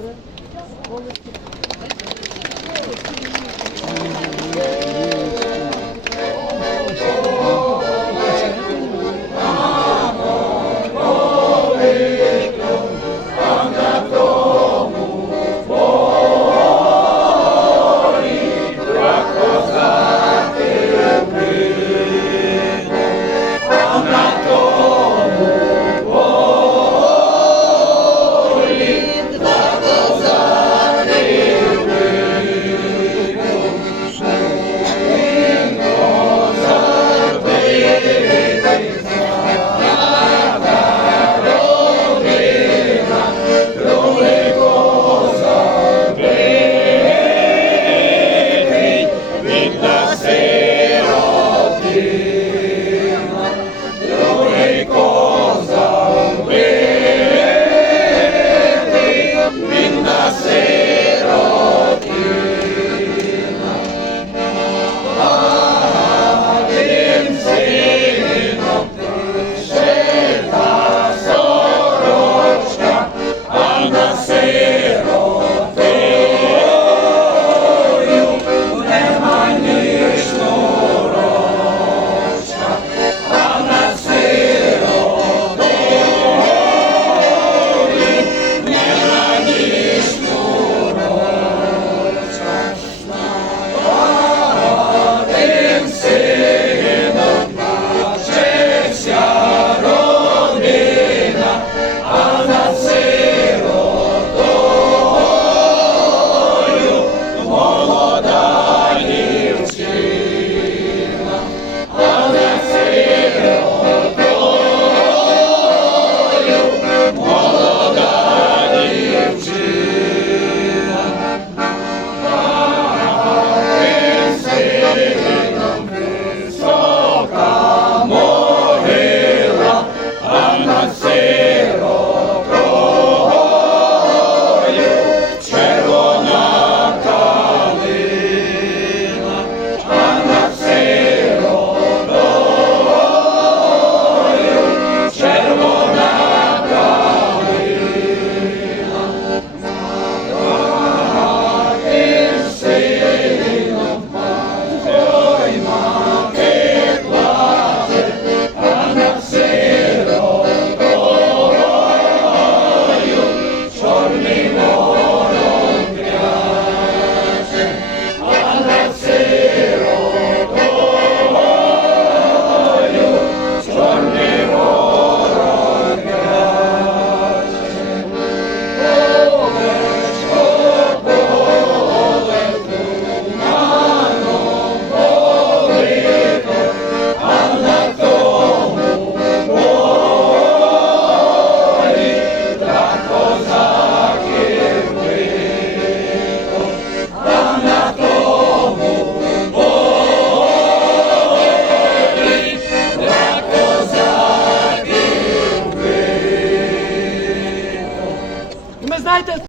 Avrupa konuştuk. say.